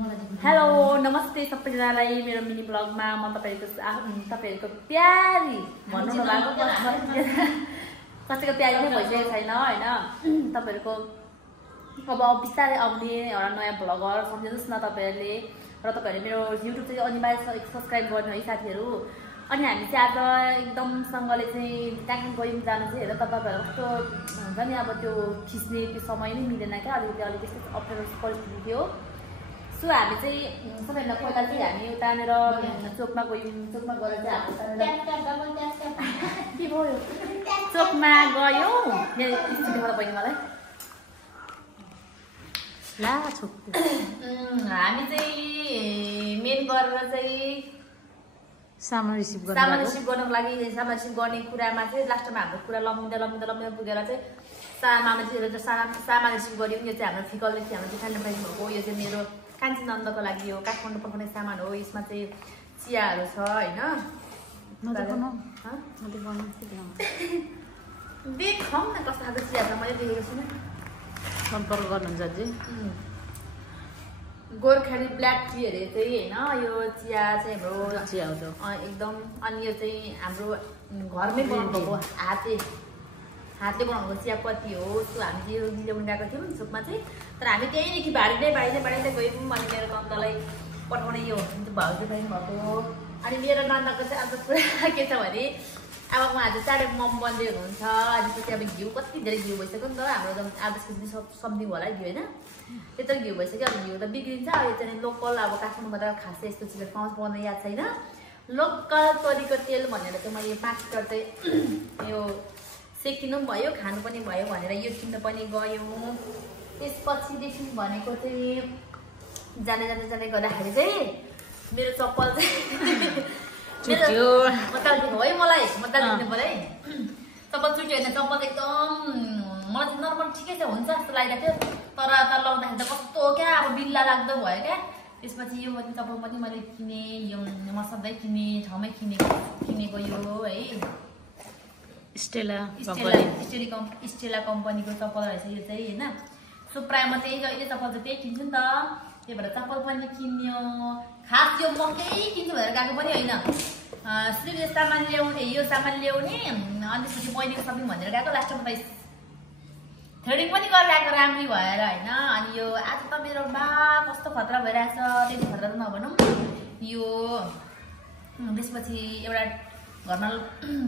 hello नमस्ते सबैजनालाई मेरो मिनी ब्लगमा म तपाईहरुको प्यारी भन्नु नलागो कसैको प्यारी नै भइसकेको छैन हैन तपाईहरुको अब बिस्तारै आउने एउटा नयाँ ब्लगर सम्झिनुस् न तपाईहरुले र तपाईहरुले मेरो YouTube चाहिँ अनिवार्य सब्स्क्राइब गर्नु है साथीहरु अनि हामी चाहिँ आज एकदम सँगले चाहिँ कालिम्पोङ गयौं जानु चाहिँ हेर तपाईहरु कस्तो हुन्छ नि अब त्यो खिच्ने त्यो समय नै मिलेन के अलिकति त्यस्तो अप्ठ्यारो परिस्थिति थियो सो हामी चाहिँ सबैभन्दा पहिला चाहिँ हामी उतानेर चोकमा गयौं चोकमा गएर चाहिँ के भयो चोकमा गयौं यहाँ स्थिति देखाउन पर्यो मलाई ला छोक्छु हामी चाहिँ मेन गरेर चाहिँ सामान रिसिभ गर्नको लागि सामान रिसिभ गर्ने कुरामा चाहिँ लास्टमा हाम्रो कुरा लम्बिँदा पुगेर चाहिँ सामान रिसिभ गर्यौं यो चाहिँ हाम्रो फिकलले चाहिँ हाम्रो देखाउन पाइनु भएको यो चाहिँ मेरो कान्छी नन्दको लागि यो काठमाडौँ पठाउने सामान हो यसमा चाहिँ चियाहरू छ हैन देखाउँ न कस्तो खालको चिया छ मैले देखेको छुइनँ सम्पर्क गर्नुहुन्छ अझै गोर्खाली ब्ल्याक टी अरे चाहिँ हैन यो चिया चाहिँ हाम्रो चिया हो एकदम अनि यो चाहिँ हाम्रो घरमै बनाउनुको हातले बनाउनुको चियापत्ती हो सो हामी यो ल्याउन गएको थियौँ चोकमा चाहिँ तर हामी त्यहीँदेखि बाँड्दै गयौँ अनि मेरो नन्दलाई पठाउने यो भाउजू पनि भएको अनि मेरो नन्दको चाहिँ अब पुरा के छ भने अब उहाँ चाहिँ चाँडै मम बन्दै हुनुहुन्छ अनि चाहिँ अब घिउ कति धेरै घिउ भइसक्यो नि त हाम्रो आधा केजी सम्झिङ होला घिउ होइन त्यत्रो घिउ भइसक्यो अब घिउ त बिग्रिन्छ अब यो चाहिँ लोकल अब काठमाडौँमा त खासै यस्तो चिज पाउन याद छैन लोकल तोरीको तेल भनेर चाहिँ मैले 5 लिटर चाहिँ यो सेकिनु पनि भयो खानु पनि भयो भनेर यो किन्न पनि गयौँ त्यसपछिदेखि भनेको चाहिँ जाने गर्दाखेरि चाहिँ मेरो चप्पल चाहिँ मताल दिनु है मलाई मताल दिनु पर्यो है चप्पल चुट्यो होइन चप्पल एकदम मलाई चाहिँ नर्मल ठिकै छ हुन्छ जस्तो लागिरहेको थियो तर लाउँदाखेरि त कस्तो क्या अब बिल्ला लाग्दो भयो क्या त्यसपछि यो पनि चप्पल पनि मैले किने यो म सधैँ किने ठाउँमै किनेको यो है स्टेला कम्पनीको चप्पल रहेछ यो चाहिँ होइन सो प्रायः म त्यही जहिले चप्पल चाहिँ त्यही किन्छु नि त त्यही भएर चप्पल पनि किन्यो खास यो म केही किन्छु भनेर गएको पनि होइन सिधै सामान ल्याउने यो सामान ल्याउने अनि त्यसपछि बहिनीको सपिङ भनेर गएको लास्टमा त थ्रेडिङ पनि गरेर आएको राम्रै भएर होइन अनि यो आज त मेरो बा कस्तो खतरा भइरहेछ त्यति खतरा त नभनौँ यो त्यसपछि एउटा घरमा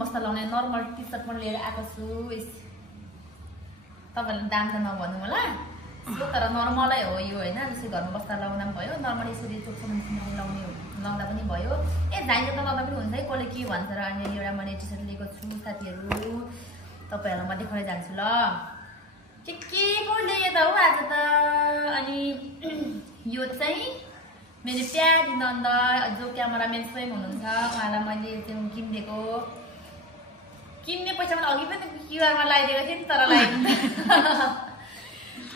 बस्दा लाउने नर्मल टी सर्ट पनि लिएर आएको छु तपाईँहरूले दाम त नभन्नु होला तर नर्मलै हो यो होइन जस्तै घरमा बस्दा लाउँदा पनि भयो नर्मल यसरी चोकसम्म लाउँदा पनि भयो झाइन्छ त लाउँदा पनि हुन्छ है कसले के भन्छ र अनि एउटा मैले टी सर्ट लिएको छु साथीहरू तपाईँहरूलाई म देखाउन जान्छु ल के पो लिएँ त हो आज त अनि यो चाहिँ मेरो प्यारी नन्द जो क्यामेराम्यान स्वयं हुनुहुन्छ उहाँलाई मैले त्यो किन्ने पैसा पनि अघि पनि क्युआरमा लगाइदिएको थिएँ नि तर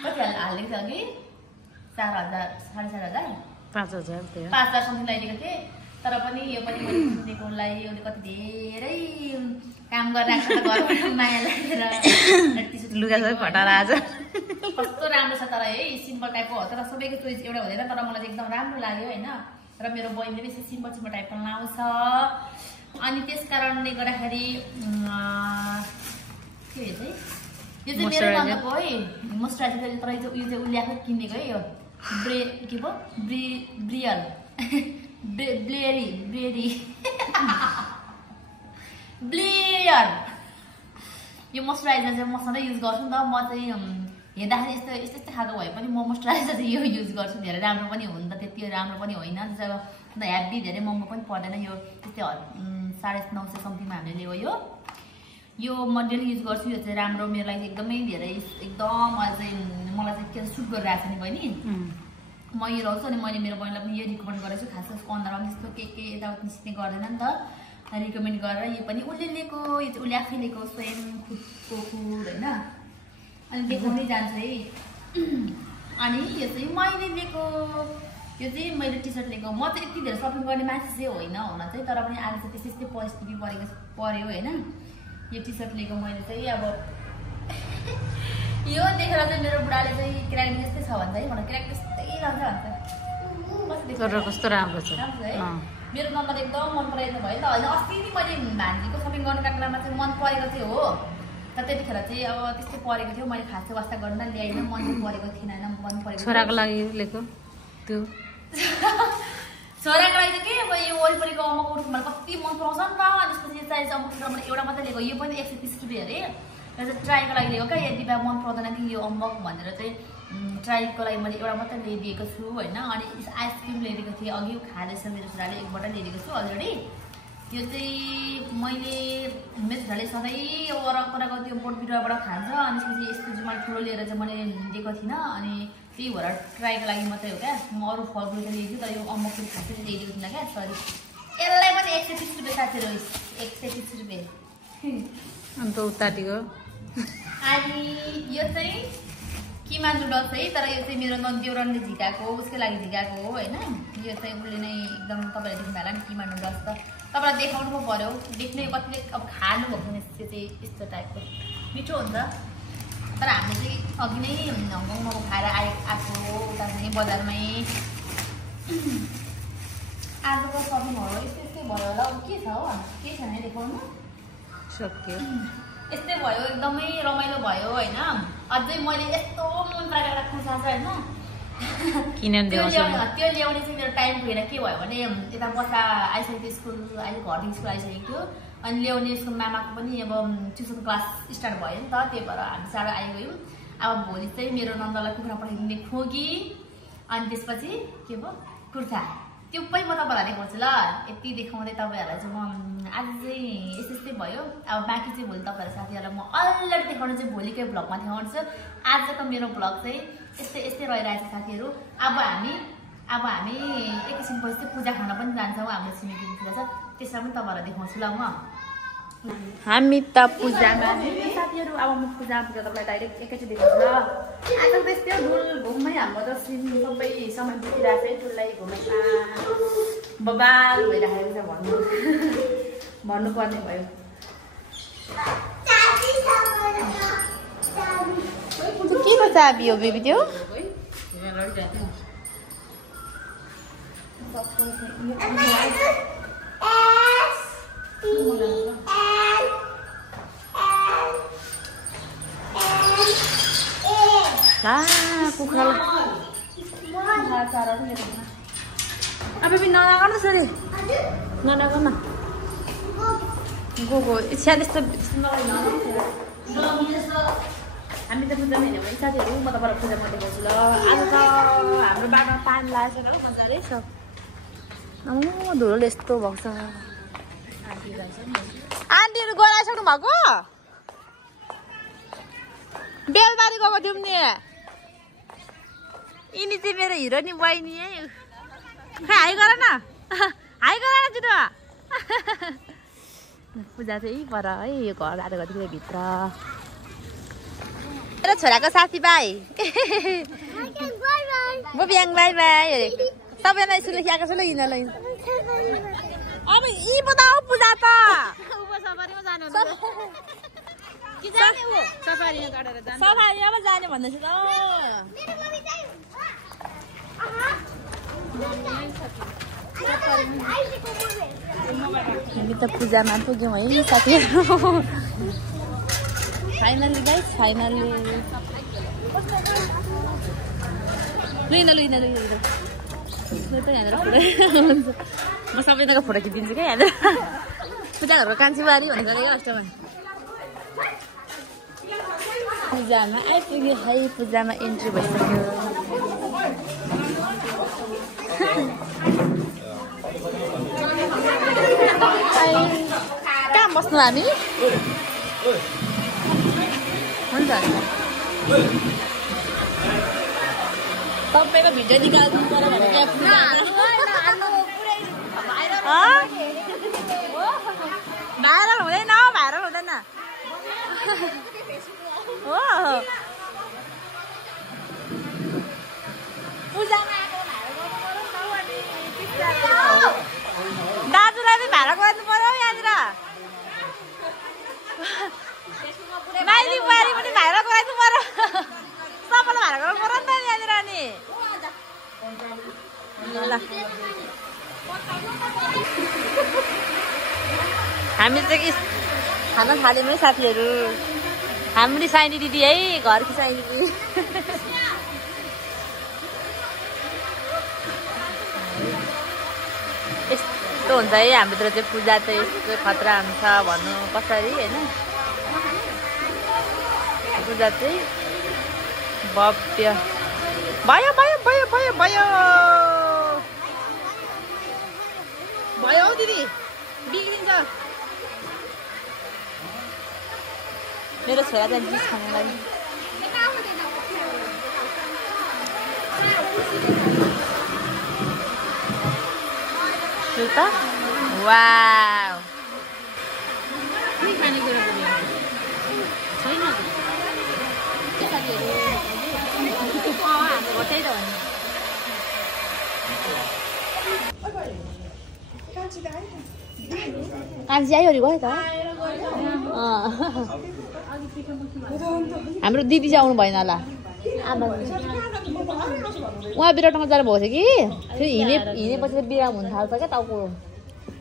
कति हालिदिएको थियो अघि 4,000 4,500 5,000 समथिङ लगाइदिएको थिएँ तर पनि यो पनि किनेकोलाई यसले कति धेरै काम गरिरहेको छ घरबाट माया लागेर लुगा सबै फटाएर आज कस्तो राम्रो छ तर है सिम्पल टाइपको हो तर सबैको चोइस एउटा हुँदैन तर मलाई चाहिँ एकदम राम्रो लाग्यो होइन र मेरो बहिनीले बेसी सिम्पल टाइपको लाउँछ अनि त्यस कारणले गर्दाखेरि के हो चाहिँ यो चाहिँ मेरो नन्दको है मोइस्चराइजर तर यो चाहिँ उसले आफै किनेको है यो के पो ब्रियल ब्लेयर यो मोइस्चराइजर चाहिँ म सधैँ युज गर्छु नि त म चाहिँ हेर्दाखेरि यस्तो खालको भए पनि म मोइस्चराइजर चाहिँ यो युज गर्छु धेरै राम्रो पनि हो नि त त्यति राम्रो पनि होइन त्यसो हेभी धेरै महँगो पनि पर्दैन यो त्यस्तै 950 समथिङमा हामीले ल्यायो यो म डेली युज गर्छु यो चाहिँ राम्रो मेरो लागि एकदमै धेरै एकदम अझै मलाई चाहिँ के सुट गरिरहेको छ नि बहिनी म यो लगाउँछु अनि मैले मेरो बहिनीलाई पनि यो रिकमेन्ड गरेको छु खास अनुहारमा पनि त्यस्तो के यताउति निस्किने गर्दैन नि त रिकमेन्ड गरेर यो पनि उसले लिएको यो चाहिँ उसले आफै लिएको स्वयं खुदको खुद होइन अनि देखाउनै जान्छ है अनि यो चाहिँ मैले लिएको यो चाहिँ मैले टी सर्ट लिएको म चाहिँ यति धेरै सपिङ गर्ने मान्छे चाहिँ होइन हुन चाहिँ तर पनि आज चाहिँ त्यस्तै परिस्थिति पर्यो होइन यो टी सर्ट लिएको मैले चाहिँ अब यो देखेर चाहिँ मेरो बुढाले चाहिँ केटाकेटी जस्तै छ भन्छ है मलाई केटाकेटी जस्तै लाग्छ भन्छ कस्तो राम्रो छ मेरो नम्बर एकदम मन परेको भयो त होइन अस्ति नि मैले भान्जीको सपिङ गर्नु काट्दामा चाहिँ मन परेको थियो हो त त्यतिखेर चाहिँ अब त्यस्तै परेको थियो मैले खासै वास्ता गर्न ल्याइन मन परेको थिएन होइन मन परेको छोराको लागि लिएको त्यो छोराको लागि चाहिँ के अब यो वरिपरिको अम्मको उठमा कति मन पराउँछ नि त त्यसपछि साइज अम्मको मैले एउटा मात्रै लिएको यो पनि 130 रुपियाँ अरे र चाहिँ ट्राईको लागि लिएको क्या यदि बा मन पराउँदैन कि यो अम्बक भनेर चाहिँ ट्राईको लागि मैले एउटा मात्रै ल्याइदिएको छु होइन अनि आइसक्रिम ल्याइदिएको थिएँ अघि खाँदैछ मेरो छोराले एकपल्ट ल्याइदिएको छु अलरेडी यो चाहिँ मैले मेरो छोराले सधैँ वरपरको त्यो बोट बिरुवाबाट खान्छ अनि त्यसपछि यस्तो चाहिँ मैले ठुलो लिएर चाहिँ मैले दिएको थिइनँ अनि त्यही भएर ट्राईको लागि मात्रै हो क्या म अरू फलफुल चाहिँ ल्याइदिन्छु तर यो अम्बक पनि खासै ल्याइदिएको थिइनँ क्या सरी यसलाई पनि 130 रुपियाँ साथीहरू 130 रुपियाँ अन्त उताटिको अनि यो चाहिँ किमा नुडल्स है तर यो चाहिँ मेरो नन्देउरनले झिकाएको उसकै लागि झिकाएको हो होइन यो चाहिँ उसले नै एकदम तपाईँले देख्नु होला नि किमा नुडल्स त तपाईँलाई देखाउनु पो पऱ्यो देख्ने कतिले अब खानुभएको भने त्यो चाहिँ यस्तो टाइपको मिठो हुन्छ तर हामीले चाहिँ अघि नै हङकङमा खाएर आएको उता पनि बजारमै आजको सपिङहरू यस्तै भयो होला के छ हो के छैन देखाउनु सक्यो यस्तै भयो एकदमै रमाइलो भयो होइन अझै मैले यस्तो मन पराएर खुसा छ होइन त्यो ल्याउने चाहिँ मेरो टाइम पुगेन के भयो भने यता बच्चा आइसकेको थियो स्कुल अहिले घरदेखि स्कुल आइसकेको थियो अनि ल्याउने उसको मामाको पनि अब ट्युसन क्लास स्टार्ट भयो नि त त्यही भएर हामी चाँडो आइगयौँ अब भोलि चाहिँ मेरो नन्दलाई कुखुरा पठाइदिने खोगी अनि त्यसपछि के भयो कुर्ता त्यो पनि म तपाईँहरूलाई देखाउँछु ल यति देखाउँदै तपाईँहरूलाई चाहिँ म आज चाहिँ यस्तै भयो अब बाँकी चाहिँ भोलि तपाईँहरू साथीहरूलाई म अलरेडी देखाउनु चाहिँ भोलिकै भ्लगमा देखाउँछु आजको मेरो भ्लग चाहिँ यस्तै रहिरहेछ साथीहरू अब हामी एकैछिनपछि चाहिँ पूजा खान पनि जान्छौँ हाम्रो छिमेकीको पूजा छ त्यसमा पनि तपाईँहरूलाई देखाउँछु ल म हामी त पूजामा साथीहरू अब म पूजा तपाईँलाई डाइरेक्ट एकैचोटि देखाउँछु ल आज त यस्तै डुल घुममै हाम्रो त सबै समय बितिरहेको छ है डुललाई घुमेमा बबाल भइराखेको छ भन्नुपर्ने भयो के को चाबी हो बेबी त्यो कुखुरा अब नलागनु छोरी नलागन गएको इच्छा त्यस्तो हामी त पूजा हेर्ने भने साथीहरू म तपाईँलाई पूजा गर्दै गर्छु ल आज त हाम्रो बाटोमा पानी लागेको छैन मजाले छ धुलो यस्तो भएको छ आन्टीहरू गराइसक्नु भएको बेलबारी गएको थियौँ नि यिनी चाहिँ मेरो हिरो नि बहिनी है हाई गर न छिटो पूजा चाहिँ पर है यो घर आएको थियो भित्र मेरो छोराको साथीभाइ बोबियाङ बाई बाई अरे सबैलाई यसो लेखिआएको छ ल यिनीहरूलाई अब यी बताऊ पूजा त सफारीमा जाने भन्दैछु त हामी त पूजामा पुग्यौँ है साथीहरू फाइनली गाइस फाइनली लु म सबैजनाको फोटो खिचिदिन्छु क्या यहाँनिर पूजा घरको कान्छीबारी भनेको क्या अष्टमा पूजामा आइपुग्यो है पूजामा एन्ट्री भइसक्यो कहाँ बस्नु हामी हुन्छ तपाईँको भिडियो निकाल्नु पर्यो भने भाइरल हुँदैन भाइरल हुँदैन हो दाजुलाई पनि भाडा गर्नु पर्यो यहाँनिर माइली बुहारी पनि भाइरल गराइदिनु पर्यो सबैलाई भाडा गर्नु पर्यो नि त यहाँनिर अनि ल हामी चाहिँ खाना थाल्यौँ है साथीहरू हाम्री साइनी दिदी है घरकी साइनी दिदी यस्तो हुन्छ है हाम्रोतिर चाहिँ पूजा चाहिँ यस्तो खतरा हुन्छ भन्नु कसरी होइन पूजा चाहिँ भव्य भयो भयो भयो भयो भयो भयो हौ दिदी बिग्रिन्छ मेरो छोरा चाहिँ जुस खानु लागि वाउ कान्छी आयो गयो त हाम्रो दिदी चाहिँ आउनु भएन होला उहाँ बिराटमा जानु भएको थियो कि फेरि हिँडेपछि त बिराम हुन थाल्छ क्या टाउको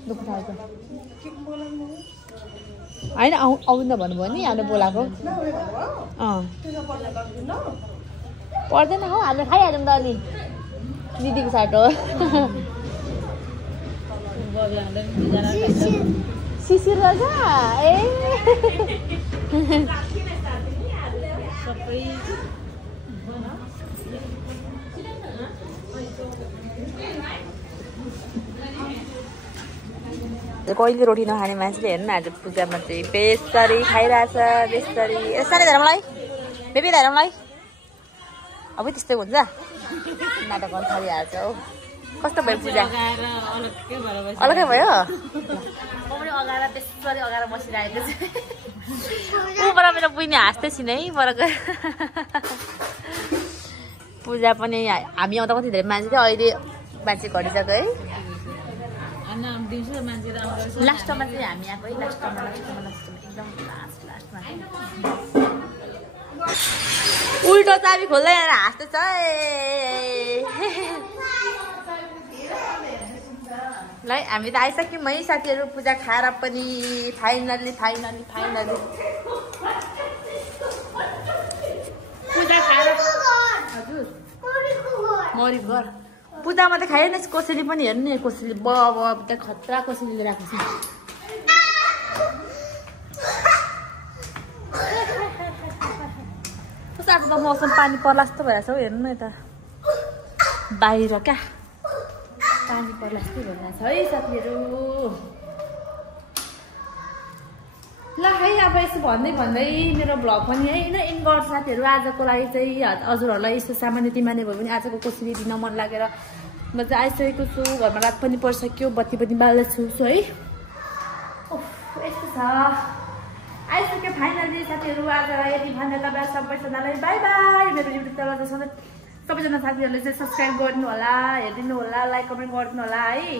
दुख्न थाल्छ होइन आउनु त भन्नुभयो नि हामीले बोलाएको पर्दैन हौ हामीले खाइहाल्यौँ त अनि दिदीको साटो शिशिर रहेछ ए कहिले रोटी नखाने मान्छेले हेर्नु न आज पूजामा चाहिँ बेसरी खाइरहेछ बेसरी सानै धर्मलाई बेबी धर्मलाई अब त्यस्तै हुन्छ नाटक गर्नु थालिहाल्छ हौ कस्तो भयो पूजा अलग्गै भयो अगाएर त्यसरी अगाएर बसिरहेको छ ऊबाट मेरो बुइनी हाँस्दै छिन् है बरको पूजा पनि हामी आउँदा कति धेरै मान्छे थियो अहिले मान्छे घटिसक्यो है लास्टमा चाहिँ हामी आएको है लास्टमा एकदम लास्टमा उल्टो चाबी खोल्दै हाँस्दैछ ल हामी त आइसक्यौँ है साथीहरू पूजा खाएर पनि फाइनल्ली पूजा खाएर हजुर मरिब घर पूजामा त खाएन कोसेली पनि हेर्नु नि कोसेली अब त्यहाँ खतरा कोसेली लिएर आएको छ कस्तो आज त मौसम पानी पर्ला जस्तो भइरहेछ हौ हेर्नु न यता बाहिर क्या पानी पर्ला जस्तो भइरहेछ है साथीहरू ल है अब यसो भन्दै मेरो भ्लग पनि है इन गर्छ साथीहरू आजको लागि चाहिँ हजुरहरूलाई यस्तो सामान्य तिमाने भयो भने आजको कोसेली दिन मन लागेर म चाहिँ आइसकेको छु घरमा रात पनि परिसक्यो बत्ती पनि बाल्दैछु है यस्तो छ आइसक्यो फाइनली साथीहरू आज यति भन्दा तपाईँ सबैजनालाई बाई बाई मेरो युट्युब च्यानल सबैजना साथीहरूले चाहिँ सब्सक्राइब गर्नु होला हेरिदिनु होला लाइक कमेन्ट गरिदिनु होला है